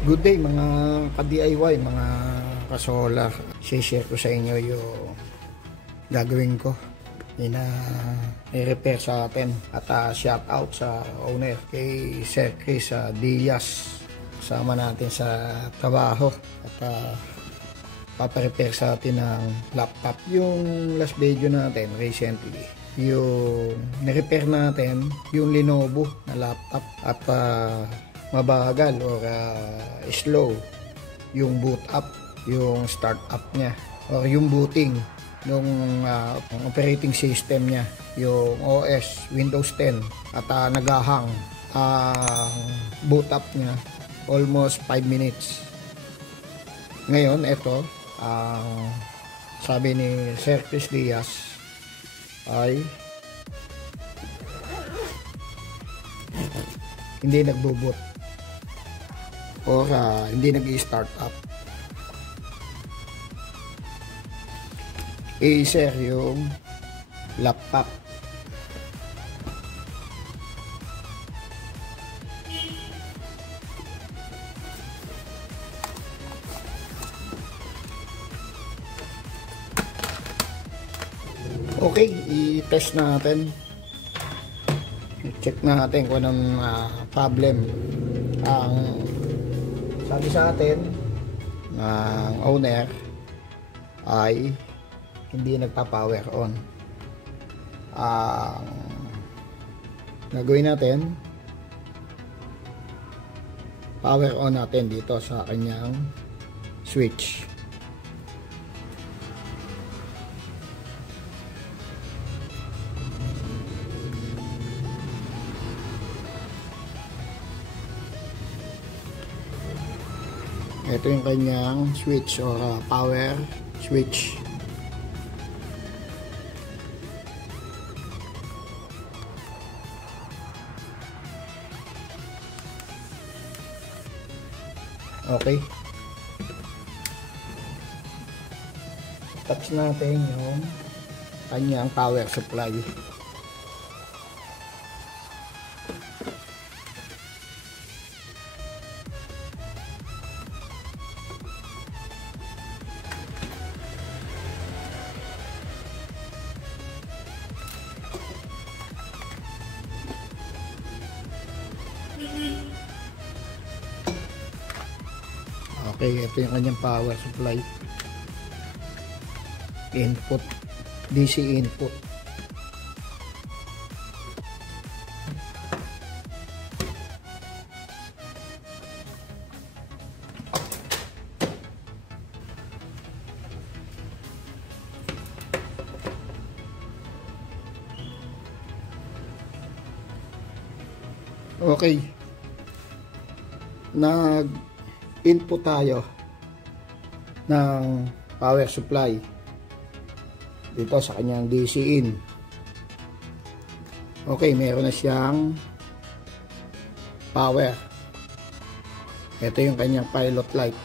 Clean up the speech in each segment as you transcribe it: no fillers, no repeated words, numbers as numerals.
Good day mga ka-DIY, mga kasolar. Share ko sa inyo yung gagawin ko. I-repair sa atin. At shout out sa owner kay Sir Chris Diaz. Kasama natin sa trabaho. At paparepair sa atin ng laptop. Yung last video natin recently, yung nirepair natin yung Lenovo na laptop at mabagal or slow yung boot up, yung start up niya or yung booting ng operating system niya, yung OS Windows 10 at nagahang boot up niya almost 5 minutes. Ngayon ito sabi ni Sir Chris Diaz ay hindi nagbo-boot or hindi nag-i-start up. Acer yung laptop. Okay, i-test natin. I-check natin kung anong problem. Ang sabi sa atin ng owner ay hindi nagpa-power on. Ang gagawin natin, power on natin dito sa kanyang switch. Ito yung kanyang switch or power switch. Okay. Touch natin yung kanyang power supply. Okay, ito yung kanyang power supply. Input, DC input. Okay. Input tayo ng power supply dito sa kanyang DC in. Okay, meron na siyang power. Ito yung kanyang pilot light.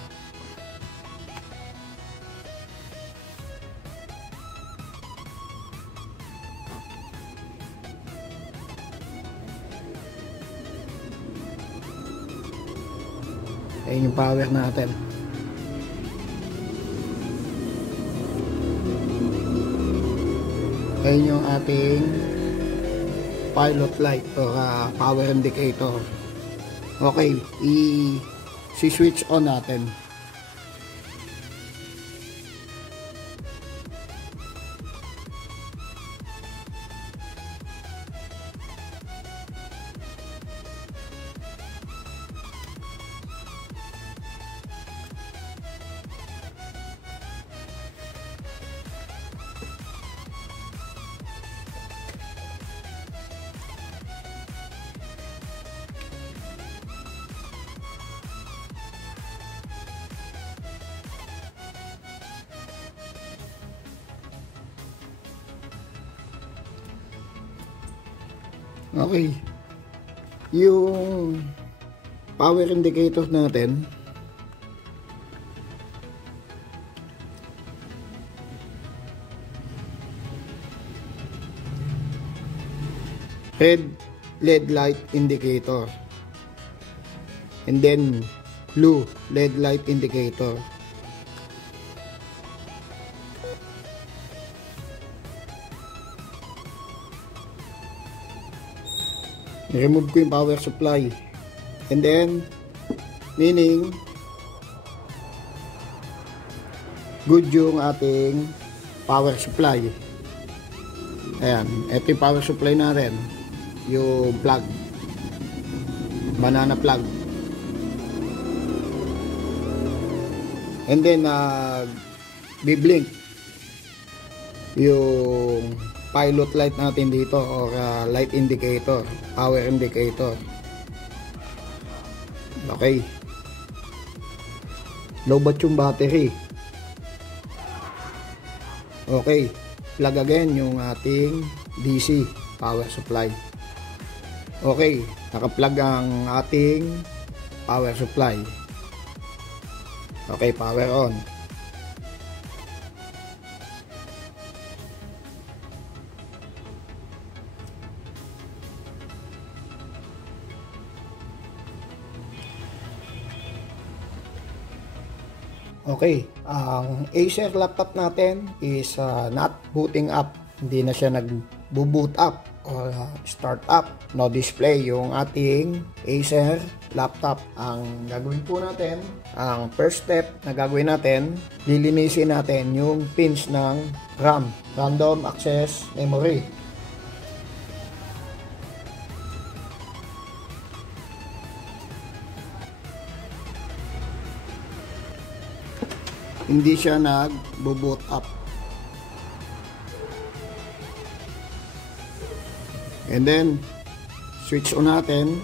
Ayun yung power natin. Ayun yung ating pilot light or power indicator. Okay, i-switch on natin. Okay. Yung power indicator natin red LED light indicator, and then blue LED light indicator. I-remove ko yung power supply. And then, meaning, good yung ating power supply. Ayan, ito yung power supply natin. Yung plug. Banana plug. And then, biblink yung pilot light natin dito or light indicator, power indicator. Okay. Lobat yung battery. Okay. Plug again yung ating DC power supply. Okay. Naka-plug ang ating power supply. Okay, power on. Okay, ang Acer laptop natin is not booting up. Hindi na siya nag-boot up or start up. No display yung ating Acer laptop. Ang gagawin po natin, ang first step na gagawin natin, lilinisin natin yung pins ng RAM, Random Access Memory. Hindi siya nag-boot up. And then, switch on natin.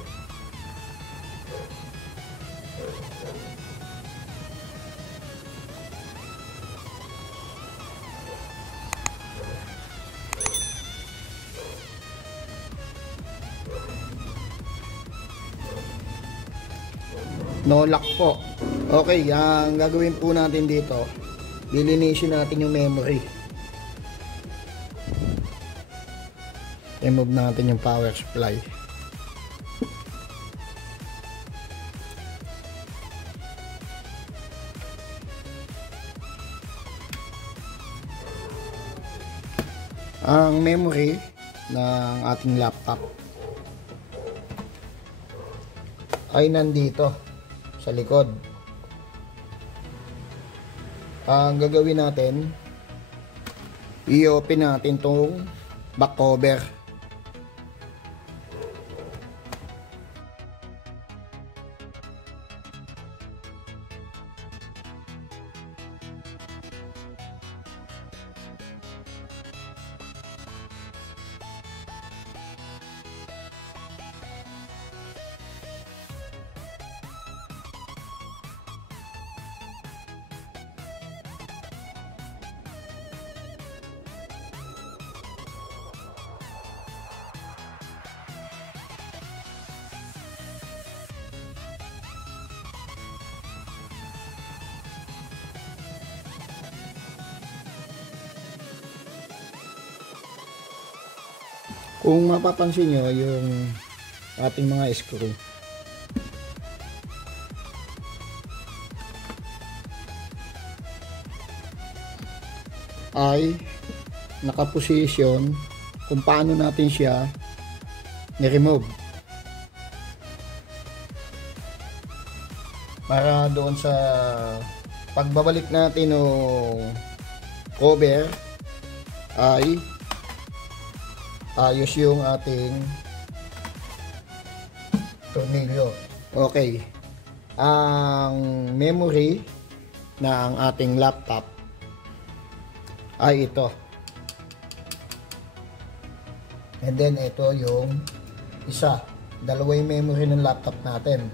No lock po. Okay, ang gagawin po natin dito, lilinisin natin yung memory. Remove natin yung power supply. Ang memory ng ating laptop ay nandito sa likod. Ang gagawin natin, i-open natin tong back cover. Kung mapapansin nyo yung ating mga screw, ay nakaposisyon kung paano natin siya ni-remove para doon sa pagbabalik natin ng cover ay ayos yung ating tornilyo. Okay, ang memory ng ating laptop ay ito, and then ito yung isa, dalawa yung memory ng laptop natin,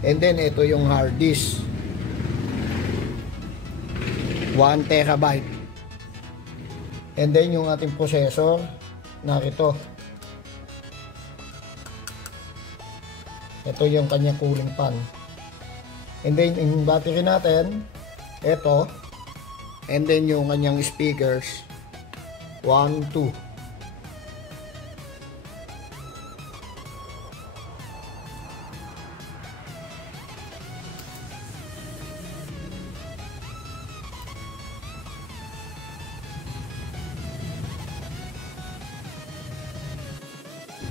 and then ito yung hard disk, 1 terabyte, and then yung ating processor narito. Ito yung kanya cooling fan. And then yung battery natin, ito. And then yung kanyang speakers, 1, 2.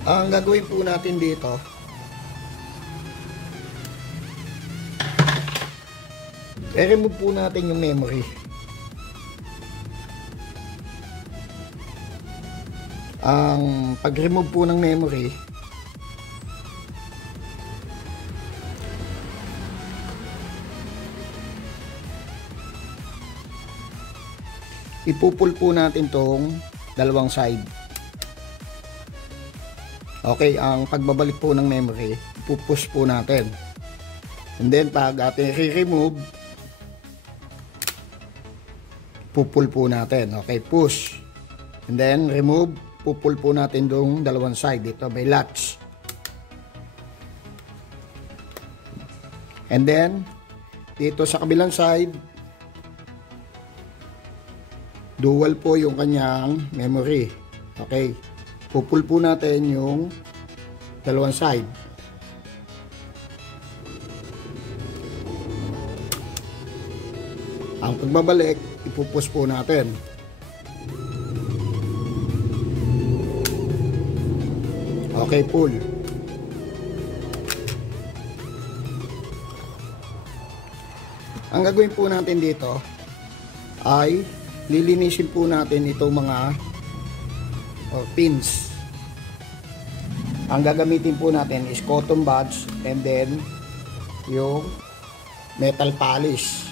Ang gagawin po natin dito, i-remove po natin yung memory. Ang pag-remove po ng memory, ipupul po natin tong dalawang side. Okay, ang pagbabalik po ng memory, ipupush po natin. And then pag ating re-remove, pupul po natin. Okay, push. And then remove, pupul po natin dong dalawang side. Ito may latch. And then dito sa kabilang side, dual po yung kanyang memory. Okay, pupul po natin yung dalawang side. Ang pagbabalik, ipupush po natin. Okay, pull. Ang gagawin po natin dito ay lilinisin po natin itong mga pins. Ang gagamitin po natin is cotton buds and then yung metal polish.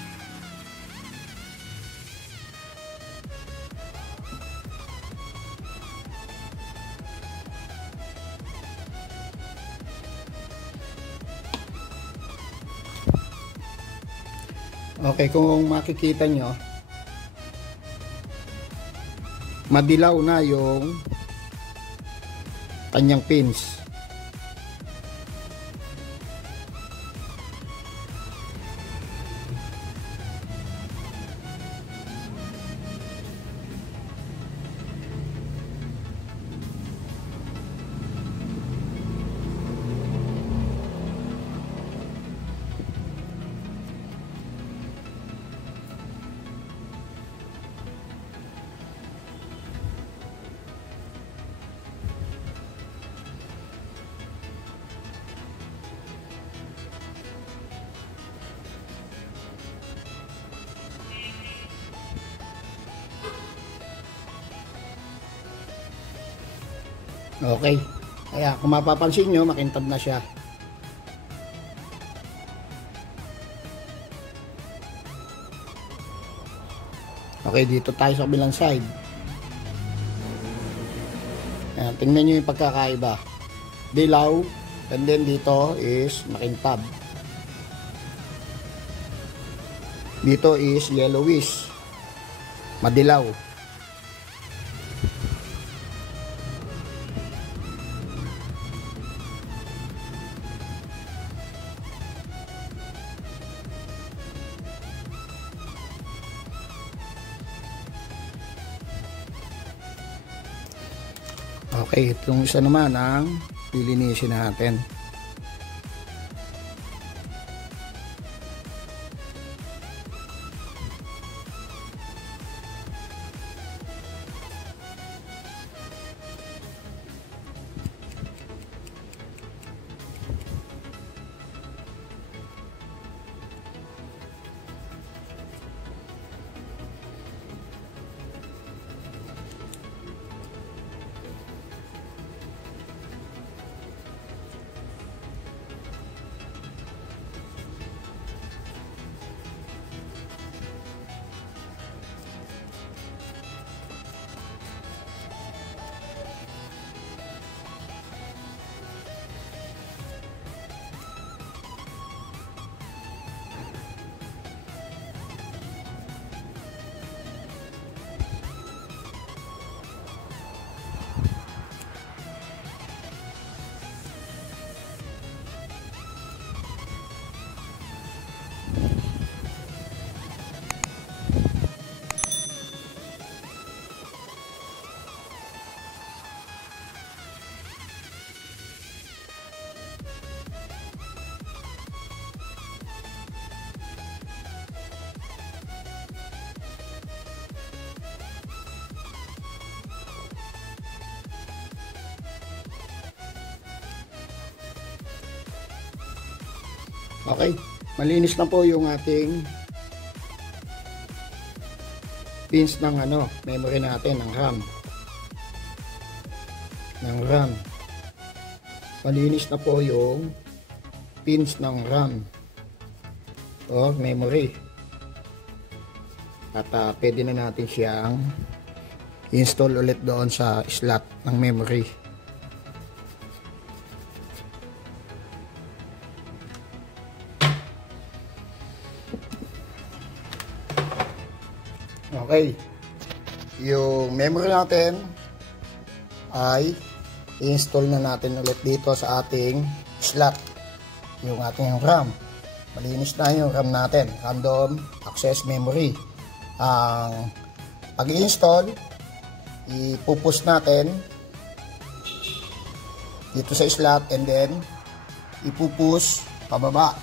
Okay, kung makikita nyo, madilaw na yung kanyang pins. Okay. Kaya kung mapapansin nyo, makintab na siya. Okay, dito tayo sa kabilang side. Ayan, tingnan nyo yung pagkakaiba. Dilaw, and then dito is makintab. Dito is yellowish, madilaw. Okay, itong isa naman ang lilinisin natin. Okay, malinis na po yung ating pins ng memory natin, ng RAM. Malinis na po yung pins ng RAM o memory. At pwede na natin siyang install ulit doon sa slot ng memory. Okay, yung memory natin ay i-install na natin ulit dito sa ating slot, yung ating RAM. Malinis na yung RAM natin, random access memory. Ang pag-i-install, ipupush natin dito sa slot and then ipupush pababa.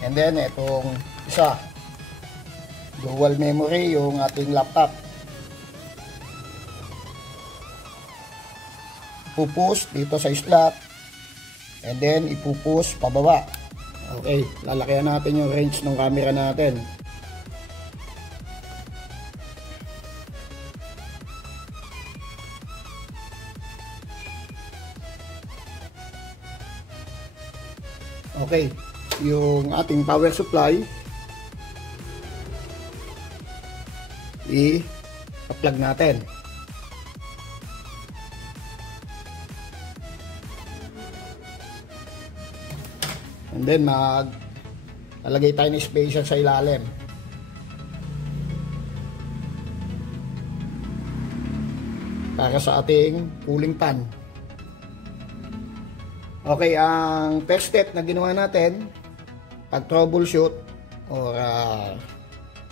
And then itong isa, dual memory yung ating laptop. Ipupush dito sa slot and then ipupush pababa. Okay, lalakayan natin yung range ng camera natin. Okay, yung ating power supply i-plug natin. And then lalagay tayo ng spacer sa ilalim. Para sa ating cooling fan. Okay, ang first step na ginawa natin pag troubleshoot or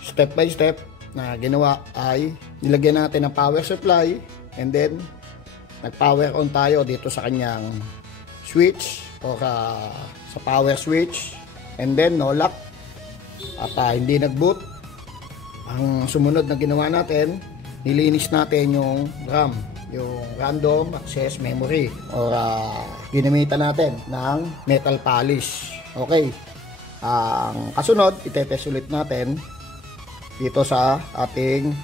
step by step na ginawa ay nilagyan natin ng power supply and then nag-power on tayo dito sa kanyang switch or sa power switch and then no lock at hindi nag-boot. Ang sumunod na ginawa natin, nilinis natin yung RAM, yung random access memory or ginamitan natin ng metal polish. Okay, ang kasunod itetest ulit natin dito sa ating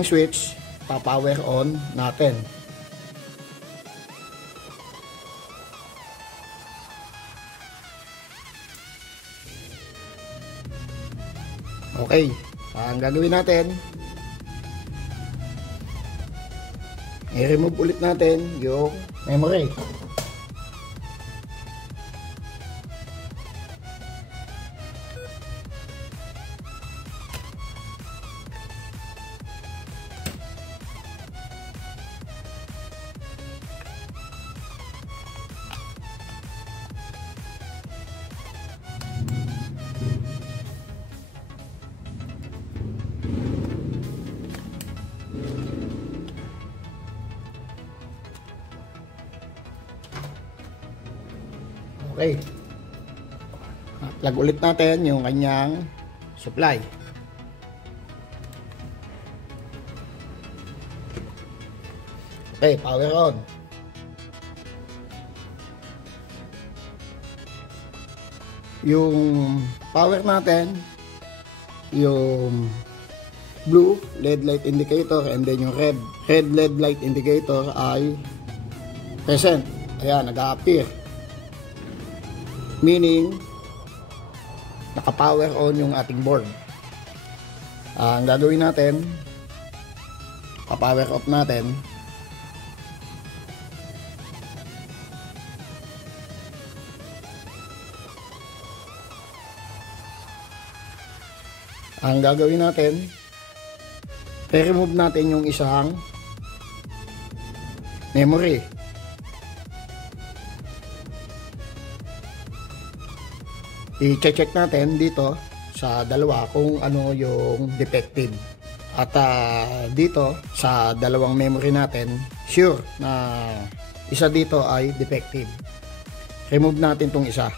switch, pa-power on natin. Okay, ang gagawin natin, i-remove ulit natin yung memory. Okay, plug ulit natin yung kanyang supply. Okay, power on. Yung power natin, yung blue LED light indicator and then yung red LED light indicator ay present. Ayan, nag-a-appear. Meaning naka-power on yung ating board. Ang gagawin natin, pa-power off natin. Ang gagawin natin, i-remove natin yung isang memory. I-check natin dito sa dalawa kung ano yung defective. At dito sa dalawang memory natin, sure na isa dito ay defective. Remove natin tong isa.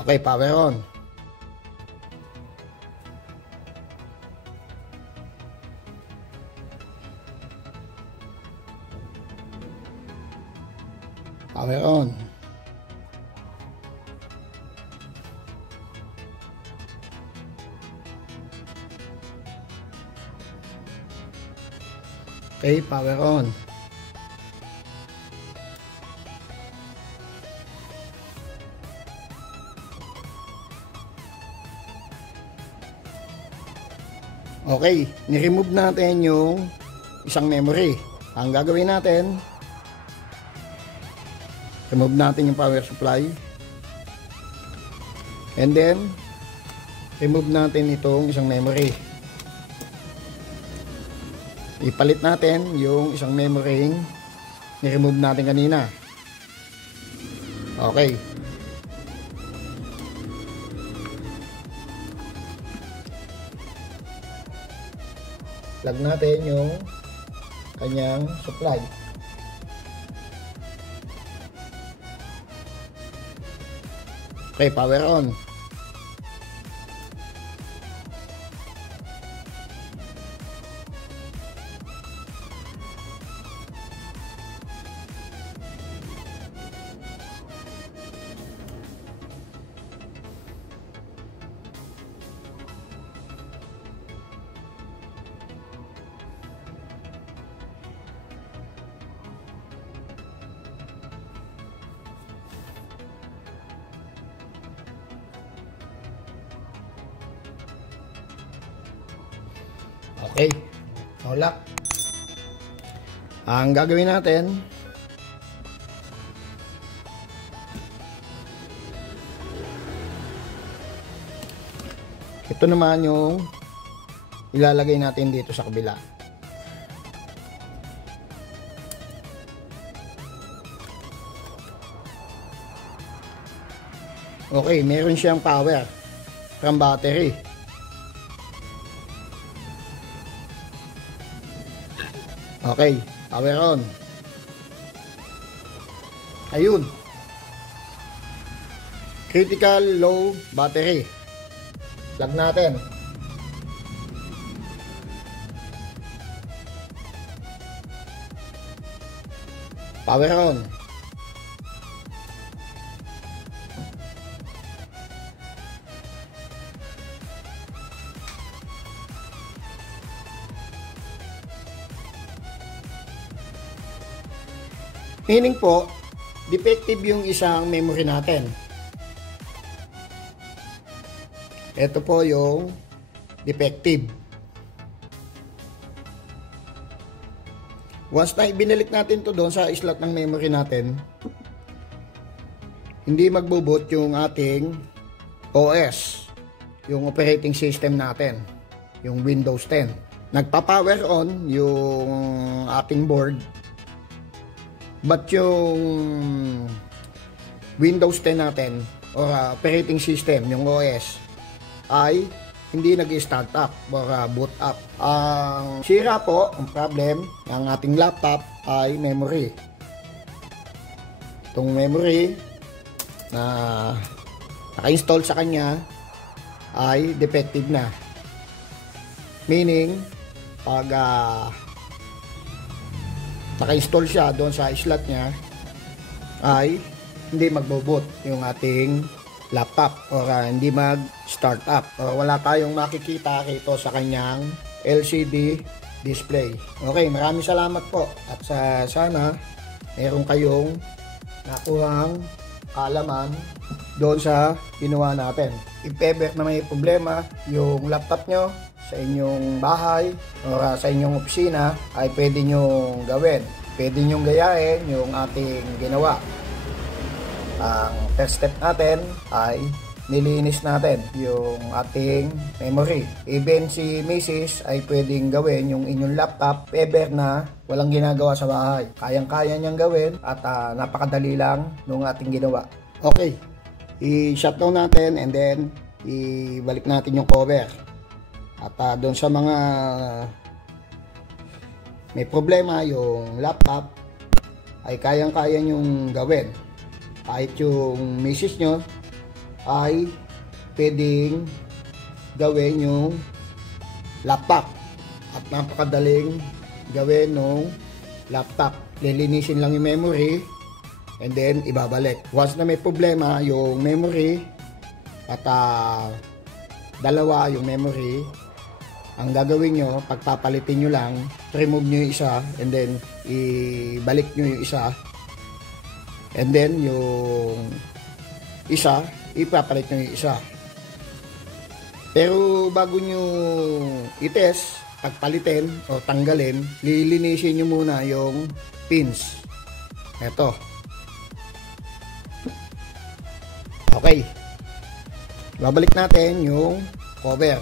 Okay, power on. Power on. Okay, power on. Okay, ni-remove natin yung isang memory. Ang gagawin natin, remove natin yung power supply. And then, remove natin itong isang memory. Ipalit natin yung isang memory ni-remove natin kanina. Okay. Plug natin yung kanyang supply. Okay, power on. Okay, lock. Ang gagawin natin, ito naman yung ilalagay natin dito sa kabila. Okay, meron siyang power from battery. Okay, power on. Ayun. Critical low battery. Plug natin. Power on. Meaning po, defective yung isang memory natin. Ito po yung defective. Once na ibinalik natin to doon sa slot ng memory natin, hindi magbo-boot yung ating OS, yung operating system natin, yung Windows 10. Nagpa-power on yung ating board, but yung Windows 10 natin or operating system, yung OS, ay hindi nag-start up or boot up. Ang sira po, ang problem ng ating laptop ay memory. Itong memory na naka-install sa kanya ay defective na. Meaning, pag naka-install siya doon sa slot niya, ay hindi magbo-boot yung ating laptop or hindi mag-start up or wala tayong makikita rito sa kanyang LCD display. Okay, maraming salamat po at sana meron kayong nakuhang kaalaman doon sa ginawa natin. If ever na may problema yung laptop nyo sa inyong bahay o sa inyong opisina, ay pwede nyong gawin. Pwede nyong gayahin yung ating ginawa. Ang first step natin ay nilinis natin yung ating memory. Even si Mrs. ay pwedeng gawin yung inyong laptop if ever na walang ginagawa sa bahay. Kayang-kaya niyang gawin at napakadali lang nung ating ginawa. Okay, i-shutdown natin and then ibalik natin yung cover. At doon sa mga may problema yung laptop ay kayang-kaya nyong gawin. Kahit yung misis nyo ay pwedeng gawin yung laptop. At napakadaling gawin ng laptop. Lilinisin lang yung memory and then ibabalik. Once na may problema yung memory at dalawa yung memory, ang gagawin nyo, pagpapalitin nyo lang, remove nyo yung isa, and then ibalik nyo yung isa, and then yung isa, ipapalit nyo yung isa. Pero bago nyo i-test, pagpalitin o tanggalin, lilinisin nyo muna yung pins. Eto. Okay. Babalik natin yung cover.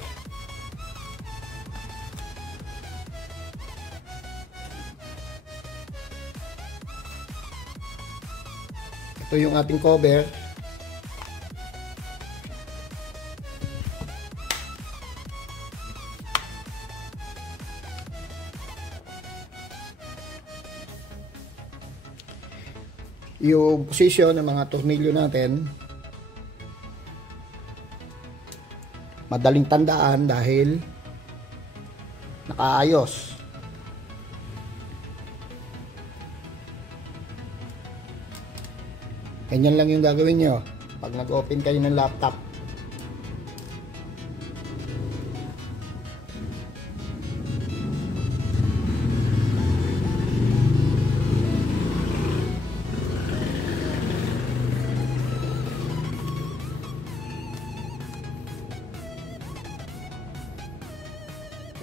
Ito yung ating cover. Yung position ng mga tornilyo natin, madaling tandaan dahil nakaayos. Ganyan lang yung gagawin nyo pag nag-open kayo ng laptop.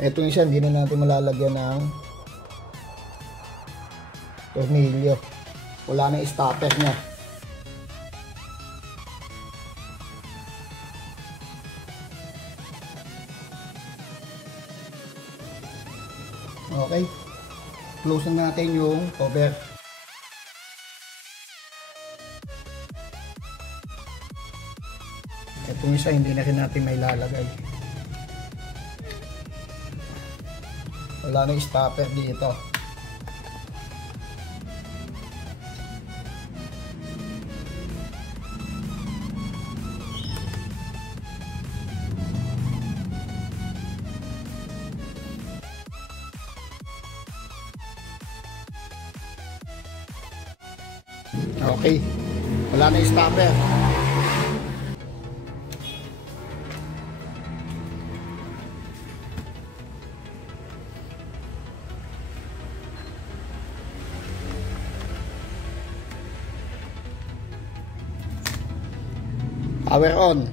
Etong isa, hindi na natin malalagyan ng tornilyo. Wala na stopper niya. Okay. Close na natin yung cover. Etong isa, hindi na rin natin may lalagay. Wala na stopper dito. Okay. Wala na stopper. Power on.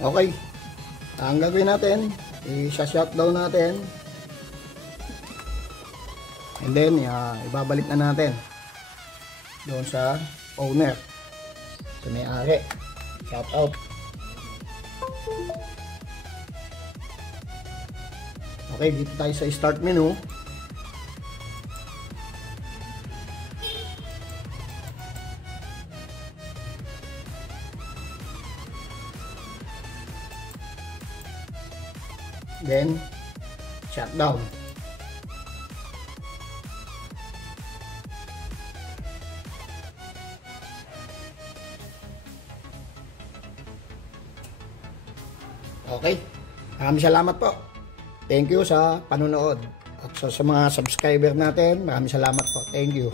Okay. Ang gagawin natin, i-shutdown natin. And then, ibabalik na natin doon sa owner. Sa may-ari. Shout out. Okay, dito tayo sa start menu. Then, shutdown. Okay. Maraming salamat po. Thank you sa panonood. At sa mga subscriber natin, maraming salamat po. Thank you.